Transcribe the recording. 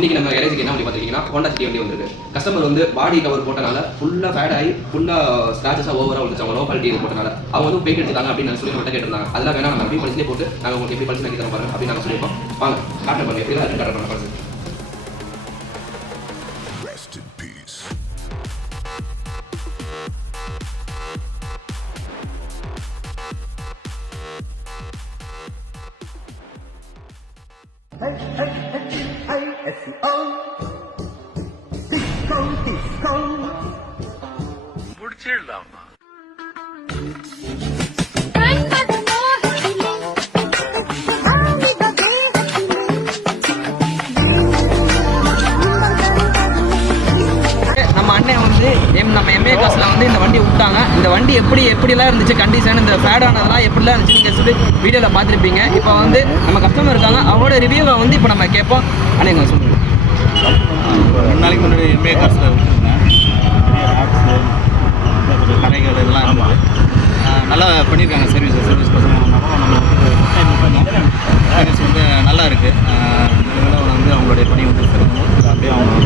இன்னைக்கு நம்ம கேரேஜுக்கு என்ன வண்டி பார்த்துக்கிங்கன்னா ஹோண்டா சிட்டி வண்டி வந்திருக்கு. கஸ்டமர் வந்து பாடி கவர் போட்டனால ஃபுல்லாக ஃபேட் ஆகி ஃபுல்லாக ஸ்க்ராச்சஸாக ஓவராக வந்துச்சு. அவங்க லோ குவாலிட்டி இது போட்டனால அவங்க வந்து பெயிண்ட் எடுத்துக்காங்க அப்படின்னு சொல்லி நம்மகிட்ட கேட்டிருந்தாங்க. அதெல்லாம் வேணா நம்ம எப்படி பரிசுலேயே போட்டு நாங்கள் உங்களுக்கு எப்படி பரிசு வாங்கி தர பாருங்க அப்படின்னு நாங்கள் சொல்லியிருக்கோம். வாங்க காட்ட பாருங்க எப்படி தான் காட்ட பாருங்க பரிசு. நம்ம அண்ணன் வந்து நம்ம எம்ஏ கிளாஸில் வந்து இந்த வண்டி விட்டாங்க. இந்த வண்டி எப்படிலாம் இருந்துச்சு, கண்டிஷன் இந்த ஃபேட் ஆனதெல்லாம் எப்படிலாம் இருந்துச்சு நீங்கள் சொல்லி வீடியோவில் பார்த்துருப்பீங்க. இப்போ வந்து நம்ம கஸ்டமர் இருக்காங்க, அவங்களோட ரிவ்யூவை வந்து இப்போ நம்ம கேட்போம். அண்ணே சொல்லுங்கள். 2 நாளைக்கு முன்னாடி எம்ஏ கிளாஸில் விட்டுருந்தேன். கடைகள் இதெல்லாம் இருந்தது. நல்லா பண்ணியிருக்காங்க சர்வீஸ் பசங்க சர்வீஸ் வந்து நல்லா இருக்குது. வந்து அவங்களுடைய பணி வந்து சிறக்கும். அப்படியே அவங்க